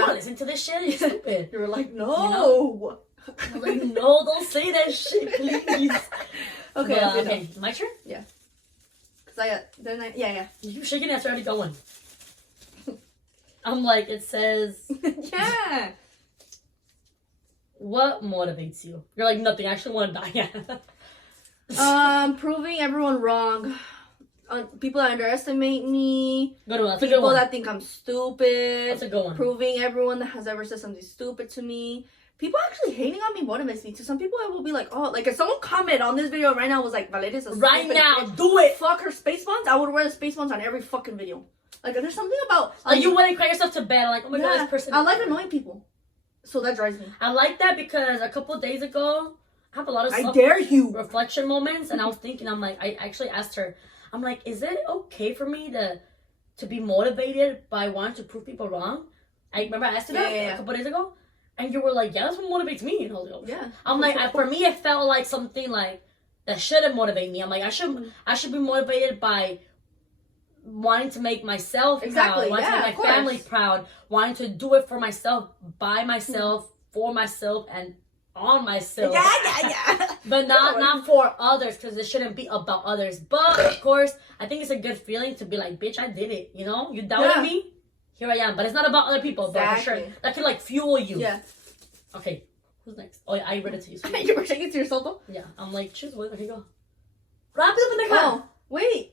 want to listen to this shit. It's stupid. You were like, no. You know? I was like, no, don't say that shit, please. Okay, my turn? Yeah. Cause yeah. You shaking it, already going. I'm like, it says. Yeah. What motivates you? You're like, nothing. I actually want to die. Proving everyone wrong. People that underestimate me. Good one. That's people a good one. that think I'm stupid. That's a good one. Proving everyone that has ever said something stupid to me. People actually hating on me motivates me. To some people, I will be like, oh, like if someone comment on this video right now was like, Valeria's a right now, bitch. do it. Fuck her space buns. I would wear the space buns on every fucking video. Like there's something about like you wouldn't cry yourself to bed. Like oh my god, this person. I like annoying people, so that drives me. I like that because a couple days ago, I have a lot of reflection moments, and I was thinking, I'm like, I actually asked her, I'm like, is it okay for me to be motivated by wanting to prove people wrong? I remember I asked you that a couple days ago. And you were like, yeah, that's what motivates me. And I was like, oh, yeah. I'm like, for me, it felt like something like that shouldn't motivate me. I'm like, I should be motivated by wanting to make myself proud, wanting to make my family proud, wanting to do it for myself, by myself, for myself, and on myself. Yeah. But not for others, because it shouldn't be about others. But of course, I think it's a good feeling to be like, bitch, I did it. You know, you doubted me. Here I am. But it's not about other people. But for sure, that can like fuel you. Yeah. Okay, who's next? Oh, yeah, I read it to you. So You were saying it to yourself though? yeah, I'm like, choose one. Here you go. Rápido, pendeja. Oh, wait.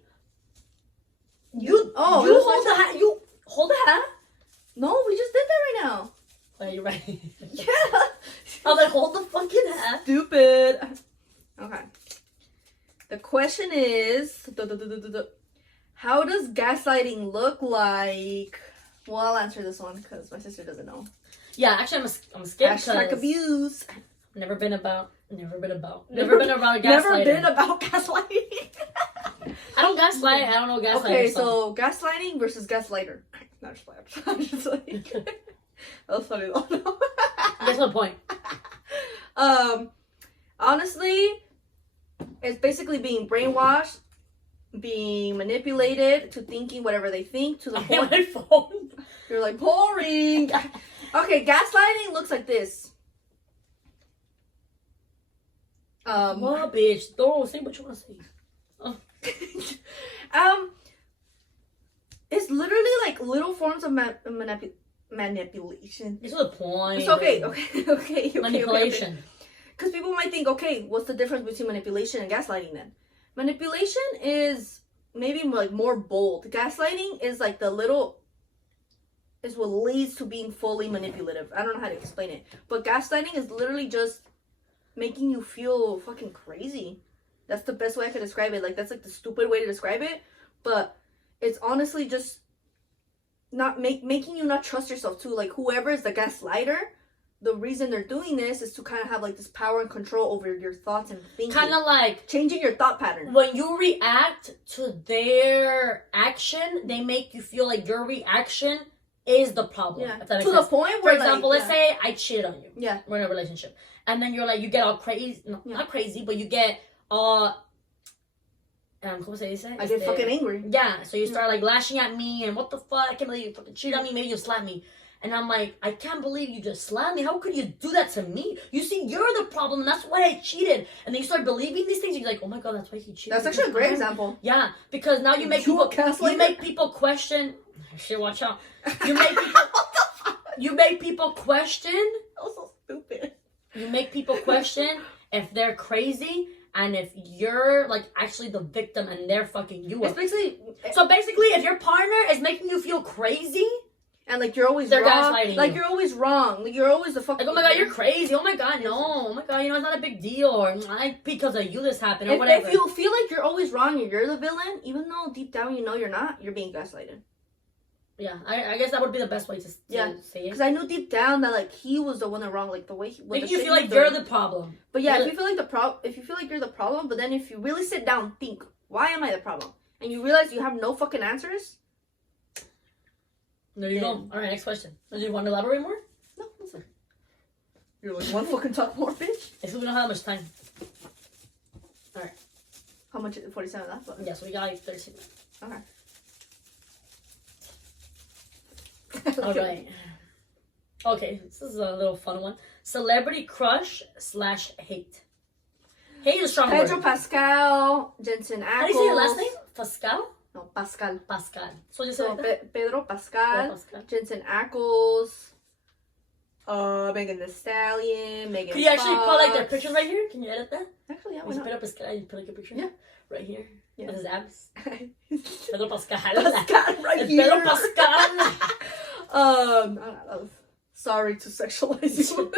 You hold the hat. You hold the hat. No, we just did that right now. Oh, you're right. Yeah. I'm like, hold the fucking hat. Stupid. Okay. The question is, how does gaslighting look like? Well, I'll answer this one because my sister doesn't know. Yeah, actually, I'm scared. Hashtag abuse. Never been about gaslighting. Never been about gaslighting. I don't gaslight. I don't know gaslighting. Okay, so gaslighting versus gaslighter. Not just like, I'm just like. That was funny though. That's my point. Honestly, it's basically being brainwashed, being manipulated to thinking whatever they think to the point. My phone. You're like boring. Okay, gaslighting looks like this. Well, bitch, don't say what you want to say. Oh. It's literally like little forms of manipulation. This is the point. It's okay. Manipulation. Because people might think, okay, what's the difference between manipulation and gaslighting then? Manipulation is maybe like more bold. Gaslighting is like is what leads to being fully manipulative. I don't know how to explain it. But gaslighting is literally just making you feel fucking crazy. That's the best way I could describe it. Like, that's like the stupid way to describe it. But it's honestly just not making you not trust yourself too. Like, whoever is the gaslighter, the reason they're doing this is to kind of have like this power and control over your thoughts and thinking. Kind of like changing your thought pattern. When you react to their action, they make you feel like your reaction is the problem. Yeah. If that makes to sense. the point where, for example, like, let's say I cheated on you. Yeah. We're in a relationship. And then you're like, you get all crazy. No, not crazy, but you get all... ¿Cómo se dice? I get fucking angry. Yeah, so you start like lashing at me and what the fuck? I can't believe you fucking cheated on me. Maybe you slapped me. And I'm like, I can't believe you just slapped me. How could you do that to me? You see, you're the problem. And that's why I cheated. And then you start believing these things. You're like, oh my God, that's why he cheated. That's actually a great example. Yeah, because now you make people question. Shit, watch out. You make people question. That was so stupid. You make people question if they're crazy and if you're like actually the victim and they're fucking you up. So basically, if your partner is making you feel crazy. And like you're always they're wrong. Gaslighting like you. You're always wrong. Like you're always the fucking. Like, oh my God, you're crazy. Oh my God, no. Oh my God, you know it's not a big deal. Or like because of you this happened or whatever. If you feel like you're always wrong and you're the villain, even though deep down you know you're not, you're being gaslighted. Yeah, I guess that would be the best way to say it. Because I knew deep down that like he was the one that wrong, like the way he. Like you feel like you're the problem. But yeah, if you feel like you're the problem, but then if you really sit down, and think, why am I the problem? And you realize you have no fucking answers. There you go. All right, next question. Do you want to elaborate more? No, listen. You're like, one fucking talk more, bitch. It's because we don't have much time. All right. How much is it? 47 left? Yes, yeah, so we got like 13 minutes. Okay. All right. Okay, this is a little fun one. Celebrity crush / hate. Hate is a strong word. Pedro Pascal, Jensen Ackles. How do you say your last name? Pascal? No, Pascal. Pascal. So just like Pedro Pascal, Jensen Ackles, Megan Thee Stallion, Megan. Can you actually put like their pictures right here? Can you edit that? Actually, yeah. Pedro Pascal, and put like a picture. Yeah. Right here. Yeah. With his abs. Pedro Pascal. Pascal right here. Pedro Pascal. Sorry to sexualize you.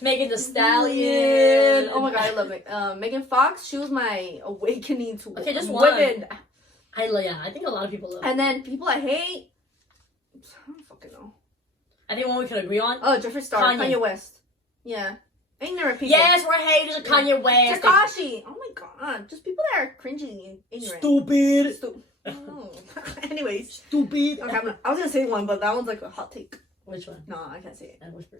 Megan Thee Stallion. Oh my God, I love it. Megan Fox. She was my awakening to just women. One. I think a lot of people love. And then people I hate. I don't fucking know. I think one we can agree on. Oh, Jeffree Star, Kanye West. Yeah. Ignorant people. Yes, we're haters of Kanye West. Tekashi. Oh my God. Just people that are cringy and ignorant. Stupid. Oh. Anyways. Stupid. Okay, I was gonna say one, but that one's like a hot take. Which one? No, I can't say it. I whisper.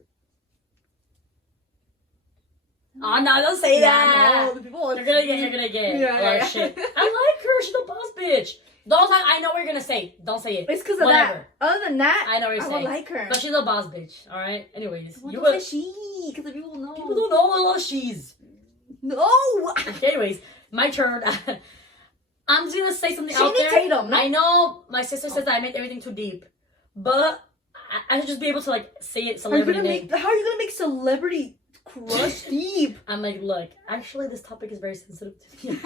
Oh no! Don't say that. No, the people you're gonna get a lot of shit. I like her. She's a boss bitch. I know what you're gonna say. Don't say it. It's because of Whatever. that. Other than that, I know what you're I saying. would like her. But she's a boss bitch. All right. Anyways, Well, you don't will. say she, because the people know. People don't know what she's. No. Okay, anyways, my turn. I'm just gonna say something out Channing there. Tatum, no? I know my sister says that I make everything too deep, but I should just be able to like say it celebrity name. How are you gonna make celebrity crush deep? I'm like, look, actually, this topic is very sensitive to me.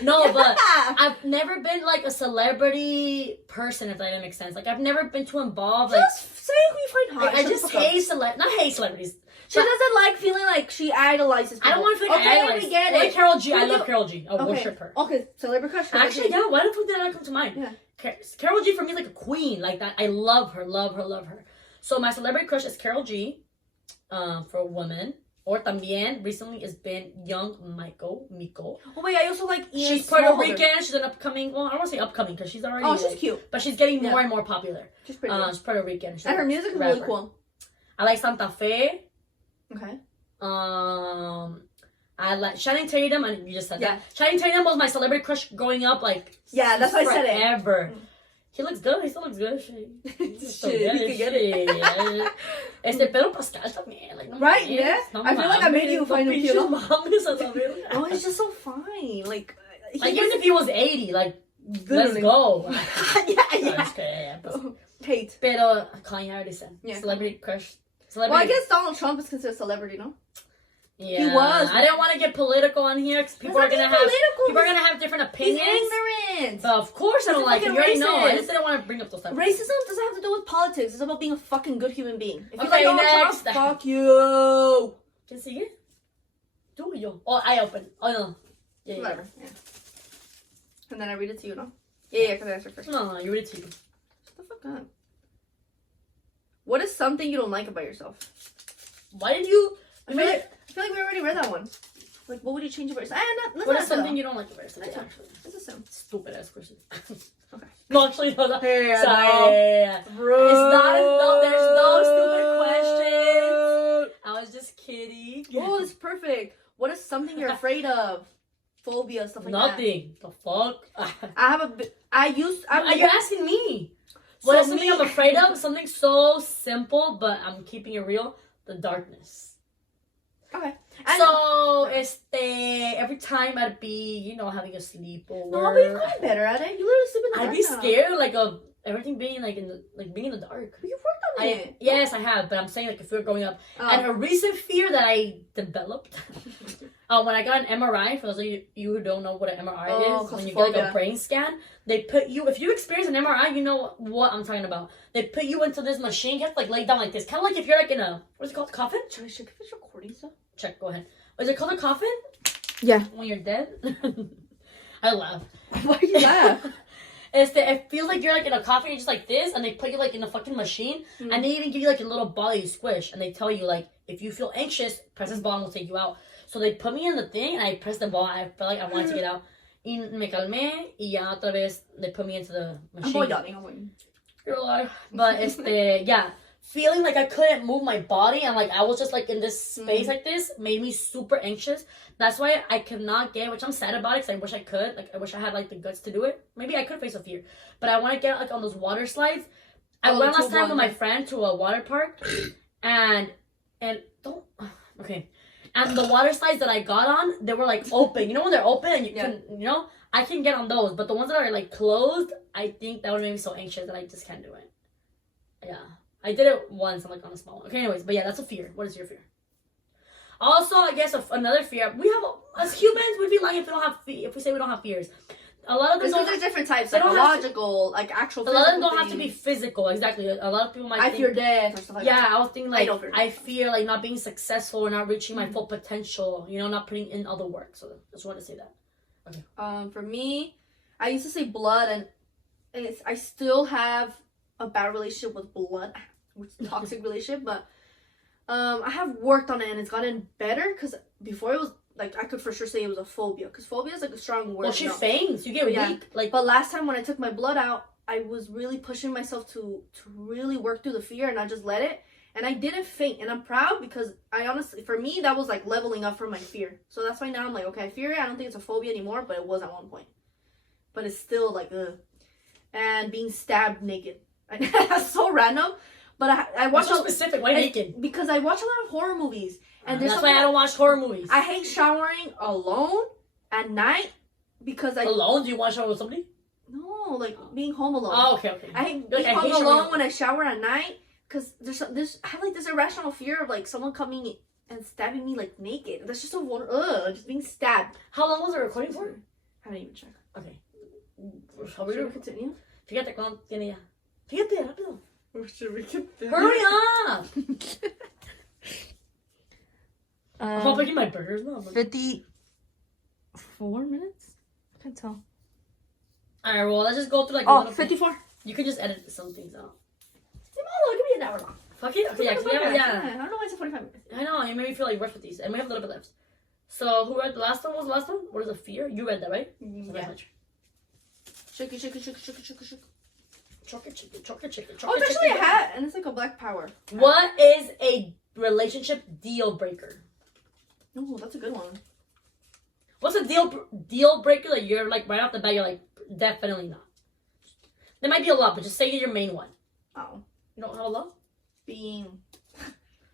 No, but I've never been like a celebrity person, if that makes sense. Like, I've never been too involved. Like, Just say who you find hot. I just hate not hate celebrities. She doesn't like feeling like she idolizes people. I don't want to feel like I idolize. we get it. Like Carol G. I love Carol G. I worship her. Okay, celebrity crush. Actually, yeah, why the fuck did that not come to mind? Yeah. Carol G for me is like a queen. Like that. I love her, love her, love her. So my celebrity crush is Carol G. For a woman. Or también, recently, it's been young Miko. Oh wait, I also like Ian She's Puerto Smallholder. Rican. She's an upcoming. Well, I don't want to say upcoming because she's already. Oh, she's cute. But she's getting more and more popular. She's pretty good. She's Puerto Rican. She's And her music is really cool. I like Santa Fe. Okay. I like Channing Tatum, and you just said that. Channing Tatum was my celebrity crush growing up, like that's why I said it. Forever. He looks good. He still looks good. He's so good. He can get it. Pedro Pascal también. Like, no right? mames, Yeah. no I feel like I made you find him cute. Oh, he's just so fine. Like even if he was 80, like literally. let's go. yeah. Kate. Pero Kanye already said. Yeah. Celebrity crush. Well, I guess Donald Trump is considered a celebrity, no? Yeah, he was. I didn't want to get political on here because people are gonna have different opinions. He's ignorant. But of course, I don't like it. You already know. I just didn't want to bring up those stuff. Racism doesn't have to do with politics. It's about being a fucking good human being. If you Okay, like next. Trump, fuck you. ¿Quién sigue? Tú y yo. Oh, I open. Oh no. Yeah. Whatever. Yeah. And then I read it to you, no? Yeah, because I answered first. No, you read it to you. Shut the fuck up. What is something you don't like about yourself? Why did you? I feel like we already read that one. Like, what would you change about yourself? What is something you don't like about yourself? Yeah, Actually, let's assume. Stupid ass question. Okay. No, actually, no. Sorry. Yeah. Bro. It's not. No, there's no stupid questions. I was just kidding. Oh, it's perfect. What is something you're afraid of? Phobia, stuff like Nothing. The fuck? Are you asking me? What is something I'm afraid of? Something so simple, but I'm keeping it real. The darkness. Okay. So, every time I'd be, having a sleepover. No, but you've gotten better at it. You literally sleep in the dark. I'd be scared, like, of everything being, being in the dark. But you've worked on it. Yes, I have, but I'm saying, like, if we were growing up. And a recent fear that I developed, when I got an MRI, for those of you who don't know what an MRI is, when you get, like, a brain scan, they put you, if you experience an MRI, you know what I'm talking about. They put you into this machine, you have to, like, lay down like this. Kind of like if you're, like, in a, what's it called, coffin? Should I check if it's recording stuff? Check, go ahead. Is it called a coffin? Yeah. When you're dead? I laugh. Why do you laugh? It feels like you're like in a coffin, you're just like this, and they put you like in a fucking machine, and they even give you like a little ball that you squish, and they tell you like, if you feel anxious, press this ball and we'll take you out. So they put me in the thing, and I pressed the ball, I felt like I wanted to get out. Y me calmé, y ya otra vez, they put me into the machine. I'm waiting. You're alive. But yeah. Feeling like I couldn't move my body and like I was just like in this space like this made me super anxious. That's why I could not get, which I'm sad about it because I wish I could. Like I wish I had like the guts to do it. Maybe I could face a fear. But I want to get like on those water slides. I went last time with my friend to a water park and don't okay. And the water slides that I got on, they were like open. You know when they're open and you can, I can get on those. But the ones that are like closed, I think that would make me so anxious that I just can't do it. Yeah. I did it once, I'm like on a small one. Okay, anyways, but yeah, that's a fear. What is your fear? Also, I guess another fear. We have, as humans, we'd be lying if we say we don't have fears. A lot of them don't. There's different types, psychological, like actual. A lot of them don't have to be physical. Exactly. A lot of people might. I fear death or stuff like that. Yeah, I was thinking like I fear like not being successful or not reaching my full potential. Not putting in all the work. So I just wanted to say that. Okay. For me, I used to say blood, and I still have a bad relationship with blood, which is a toxic relationship, but I have worked on it and it's gotten better because before it was like I could for sure say it was a phobia because phobia is like a strong word. Well, she faints. You get weak. But last time when I took my blood out, I was really pushing myself to really work through the fear and not just let it. And I didn't faint, and I'm proud because I honestly, for me, that was like leveling up from my fear. So that's why now I'm like, okay, I fear it. I don't think it's a phobia anymore, but it was at one point. But it's still like, ugh. and being stabbed naked. That's so random. But I watch so specific. Why naked? Because I watch a lot of horror movies, and that's why I don't watch horror movies. I hate showering alone at night because alone. Do you want to shower with somebody? No, like being home alone. Oh, okay. I hate being home alone when I shower at night because I have like this irrational fear of like someone coming and stabbing me like naked. That's just so just being stabbed. How long was the recording for? I didn't even check. Okay. Should we continue? Fíjate cuánto tiene ya. Fíjate, rápido. Should we continue? Hurry up! I'm picking my burgers now. 54 minutes? I can't tell. Alright, well, let's just go through like 54. You can just edit some things out. No, it could be an hour long. Fuck it? Okay, yeah. I don't know why it's 45 minutes. I know, you made me feel like rushed with these. And we have a little bit left. So, who read the last one? What was the last one? What is a fear? You read that, right? Yeah. Shake it. Chocolate chicken. Oh, it's actually a hat, and it's like a black power. What is a relationship deal breaker? Oh, that's a good one. What's a deal breaker that you're like right off the bat? You're like definitely not. There might be a lot, but just say your main one. Oh, you don't have a lot. Being,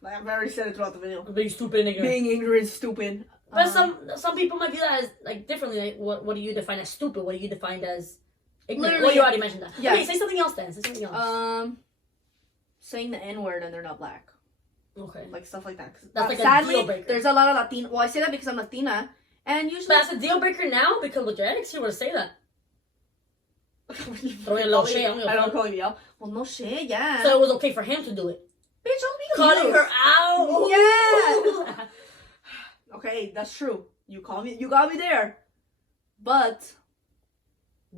like I've already said it throughout the video. Being stupid, nigga. Being ignorant, stupid. But some people might view that as like differently. Like, what do you define as stupid? What do you define as ignorant? Well, you already mentioned that. Yeah. Okay, say something else then. Say something else. Saying the N-word and they're not black. Okay. Like stuff like that. That's like sadly, a deal breaker. There's a lot of Latino. Well, I say that because I'm Latina, and usually. But that's a deal breaker now because with your ex, you were to say that. Throwing a little shade on your I don't call you out. Well, no shit, yeah. So it was okay for him to do it. Bitch, don't be calling her out. Yeah. Okay, that's true. You got me there. But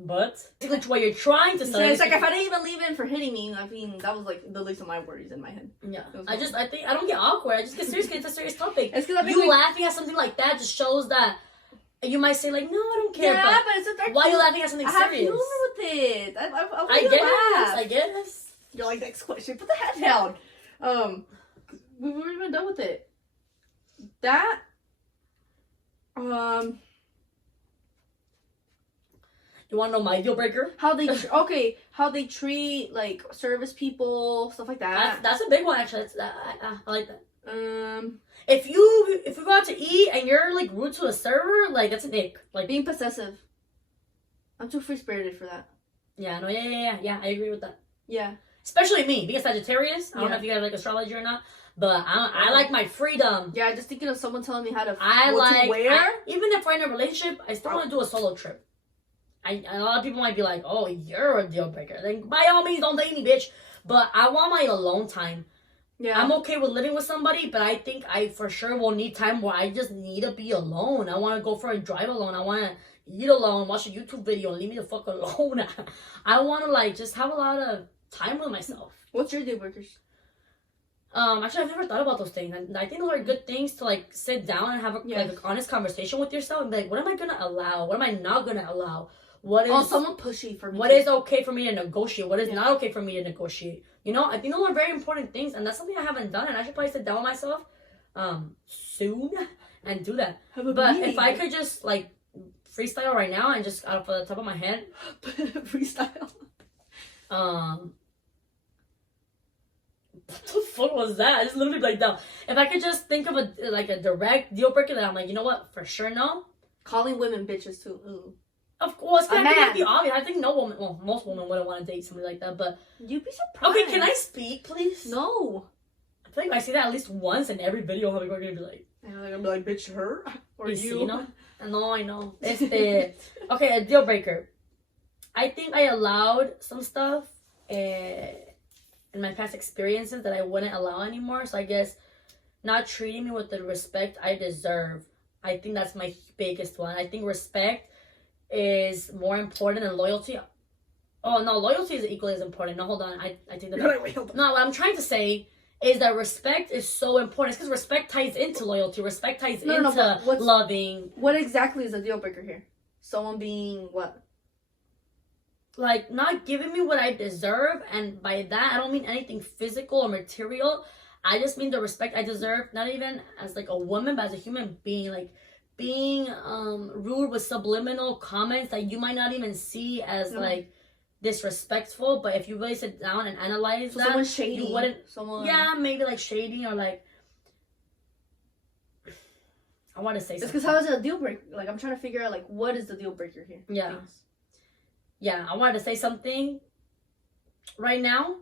basically what you're trying to say. It's like if I didn't even leave in for hitting me, I mean that was like the least of my worries in my head. Yeah. I think I don't get awkward. I just get serious because it's a serious topic. It's because you laughing at something like that just shows that you might say like, no, I don't care. Yeah, but it's a why are you laughing at something serious? I have humor with it. I guess. You're like, next question. Put the hat down. We weren't even done with it. That. You want to know my deal breaker? How they treat like service people, stuff like that. That's a big one actually. I like that. If you go out to eat and you're like rude to a server, like that's an ick. Like being possessive. I'm too free spirited for that. Yeah, no, yeah. I agree with that. Yeah. Especially me, being a Sagittarius. I don't know if you guys like astrology or not, but I like my freedom. Yeah, just thinking of someone telling me how to to wear. Even if we're in a relationship, I still want to do a solo trip. A lot of people might be like, oh, you're a deal breaker. Then by all means, don't date me, bitch. But I want my alone time. Yeah. I'm okay with living with somebody, but I think I for sure will need time where I just need to be alone. I want to go for a drive alone. I want to eat alone, watch a YouTube video, and leave me the fuck alone. I want to like just have a lot of time with myself. What's your deal breakers? Actually, I've never thought about those things. I think those are good things to like sit down and have like an honest conversation with yourself and be like, what am I gonna allow? What am I not gonna allow? What is someone pushy for me? What is okay for me to negotiate? What is not okay for me to negotiate? You know, I think those are very important things, and that's something I haven't done, and I should probably sit down with myself soon and do that. But if I could just like freestyle right now and just out of the top of my head, freestyle. What the fuck was that? I just literally like down. If I could just think of a direct deal breaker that I'm like, you know what, for sure no. Calling women bitches too. Ooh. Of course, I think that'd be obvious. I think no woman, well, most women wouldn't want to date somebody like that, but you'd be surprised. Okay, can I speak, please? No. I feel like I say that at least once in every video. I'm gonna be like, I'm gonna be like, bitch, her or you? You know? No, I know. Okay, a deal breaker. I think I allowed some stuff in my past experiences that I wouldn't allow anymore. So I guess not treating me with the respect I deserve. I think that's my biggest one. I think respect is more important than loyalty. Oh no, loyalty is equally as important. No, hold on. I think that. No, what I'm trying to say is that respect is so important. It's because respect ties into loyalty. Respect ties into loving. What exactly is a deal breaker here? Someone being what? Like not giving me what I deserve, and by that I don't mean anything physical or material. I just mean the respect I deserve, not even as like a woman, but as a human being. Like being rude with subliminal comments that you might not even see as like disrespectful, but if you really sit down and analyze So that, someone shady. you wouldn't. Someone. Yeah, maybe like shady or like. I want to say It's something. because how is it a deal breaker? Like I'm trying to figure out like what is the deal breaker here. Yeah. Things. Yeah, I wanted to say something. Right now.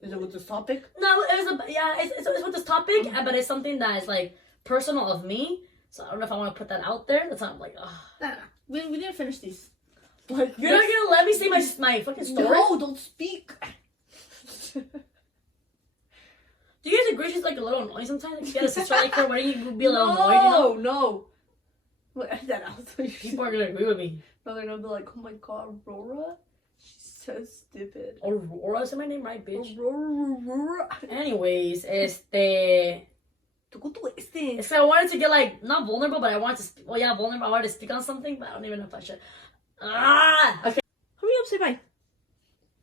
Is it with this topic? No, it's with this topic, but it's something that is like personal of me. So I don't know if I want to put that out there. That's why I'm like, ugh. Nah, we didn't finish these. Like You're not gonna let me say my fucking story? No, don't speak. Do you guys agree she's like a little annoying sometimes? Like, if you had a sister like her, wouldn't you be a little annoyed? You know? No. What that out? People are gonna agree with me. No, they're gonna be like, oh my god, Aurora? She's so stupid. Aurora, is my name right, bitch? Aurora. Anyways, Es que I wanted to get like, not vulnerable, but I wanted to, vulnerable. I wanted to speak on something, but I don't even know if I should. Okay. Hurry up, say bye.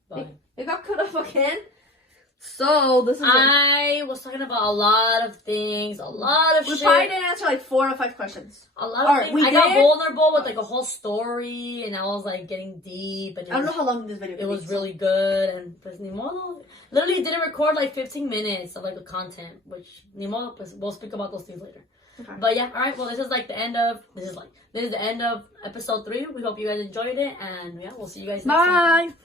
Bye. It got cut off again. So, this is I was talking about a lot of things, a lot of we shit. probably didn't answer like 4 or 5 questions. A lot of Alright, things. we I got did. vulnerable with like a whole story, and I was like getting deep. And I don't know how long this video it was really good, and pues ni modo. Literally didn't record like 15 minutes of like the content, which ni modo, pues we'll speak about those things later. Okay. But yeah, alright, well this is the end of episode 3. We hope you guys enjoyed it, and yeah, we'll see you guys next time. Bye.